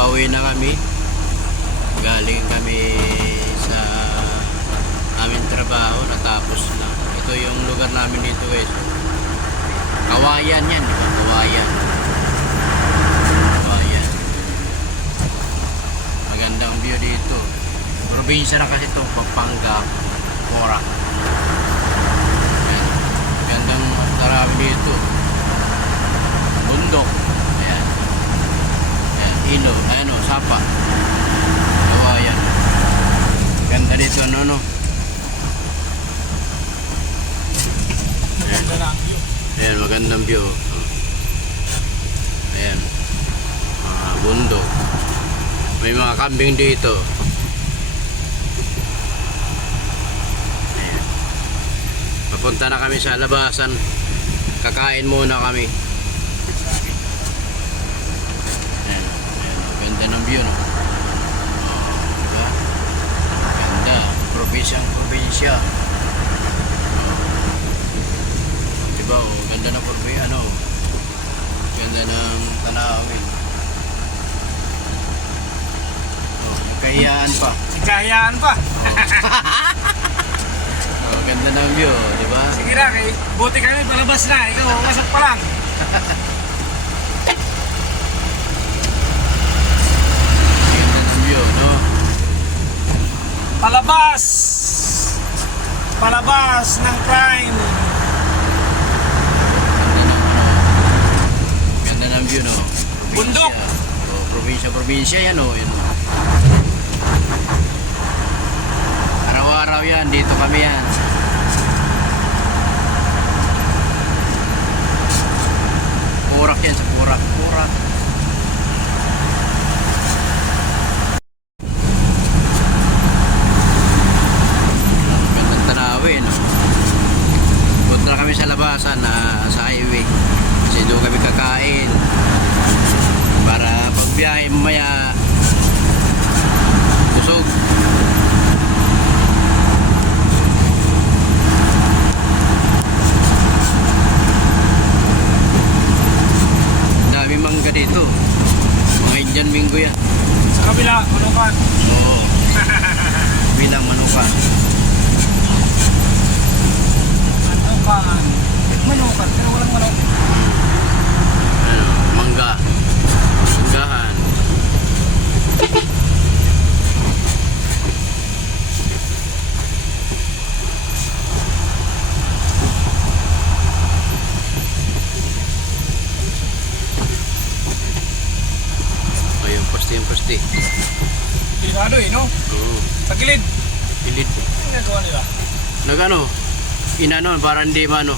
pauwi na kami. Galing kami sa aming trabaho, natapos na. Ito yung lugar namin dito guys. Kawayan yan, di ba? Kawayan. Kawayan. Magandang view dito. Probinsya na kasi ito, Pampanga, Porac. Ayan. Magandang tarawi dito. Bundok. Ayan. Ayan. Ilo. Ano, Sapa. Kawayan. Ganda dito, no? Maganda na ang view. Ayan, magandang view. Ayan. Bundok. May mga kambing dito. Ayan. Papunta na kami sa labasan. Kakain muna kami. Ayan. Ayan. Ganda ng view, no? Diba? Ganda. Probinsya. Diba, oh, ganda ng probinsya, ano? Ganda ng tanawin. Oh, kahiyaan pa. Kahiyaan pa. Oh, ganda ng view, di ba? Sige na, buti kami palabas na. Ikaw, wasap pa lang. Ganda ng view, no? Palabas! Palabas ng crime. Ganda ng view, no? Bundok. Oh, probinsya yan, oh. Yan, oh. Araw-araw yan, dito kami yan. Porac yan, sa Porac. Gandang tanawin, no? Punta na kami sa labasan, sa highway. Kasi doon kami kakain. Para pagbiyahe mamaya, busog. Dami mangga dito. Mga Indian Mingo yan. Sa kabila, manukan. Oo. Bilang manukan. Manukan. Manukan, pero walang manok. Ano, mangga. Manggahan. Ayun, pasti. Pinado no? Oo. Sa gilid. Pilit. Ano nagawa nila? Nagano? Inano, para hindi mano.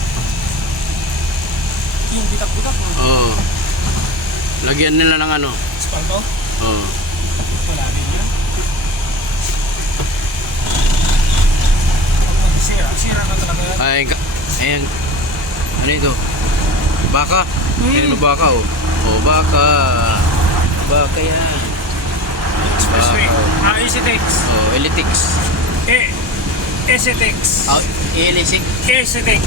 Yung bitak-bitak. Oo. Lagyan nila ng ano. Spalto? Oo. Wala din yan. Sira na talaga yan. Ay, ayan. Ano ito? Baka. Ayan, baka, oh. Oh, baka. Baka yan. Expressway. Baka. EasyTex. Oh, Elitix. EasyTex. Oh, Elisik. EasyTex.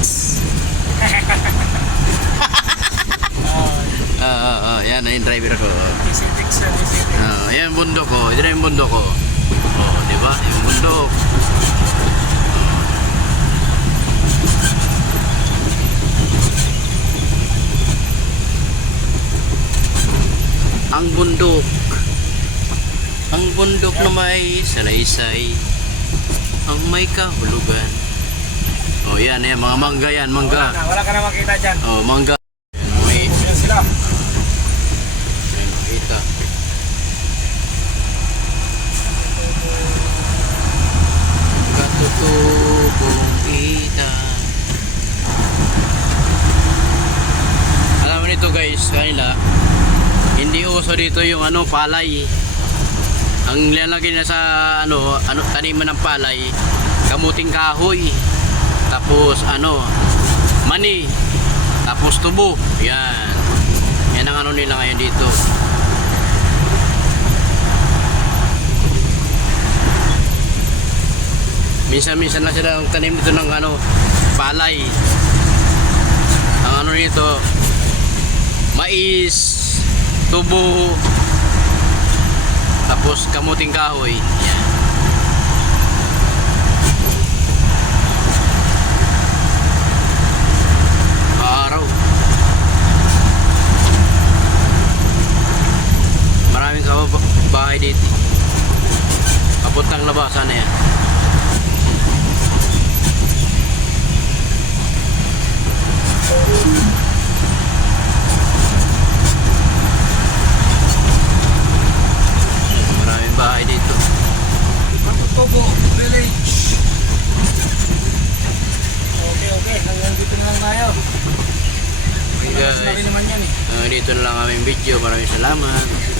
Yan na yung driver ko. EasyTex yan, EasyTex. Yan yung bundok ko. Ito na yung bundok ko. Oh, di ba? Yung bundok. Ang bundok. Ang bundok na may salaysay. Ang may kahulugan. Oh, yan, mga mangga yan, mangga. Wala ka na makita dyan. Oh, mangga. May Yan sila. Ayan, makita. Katutubong kita. Alam mo nito guys, kanila hindi uso dito yung ano, palay. Ang nilalagay na sa ano taniman ng palay, kamuting kahoy. Tapos ano, mani. Tapos tubo. Yan. Yan ang ano nila ngayon dito. Minsan-minsan lang sila ang tanim dito ng ano, palay. Ang ano nito, mais, tubo, Tapos kamuting kahoy. Yan. Araw. Maraming bahay dito. Kapuntang labasan na yan. Maraming bahay dito. Patutubo Village. Okay. Hanggang dito na lang tayo. Okay Malabas na guys. rin naman yan eh. Dito na lang aming video. Maraming salamat.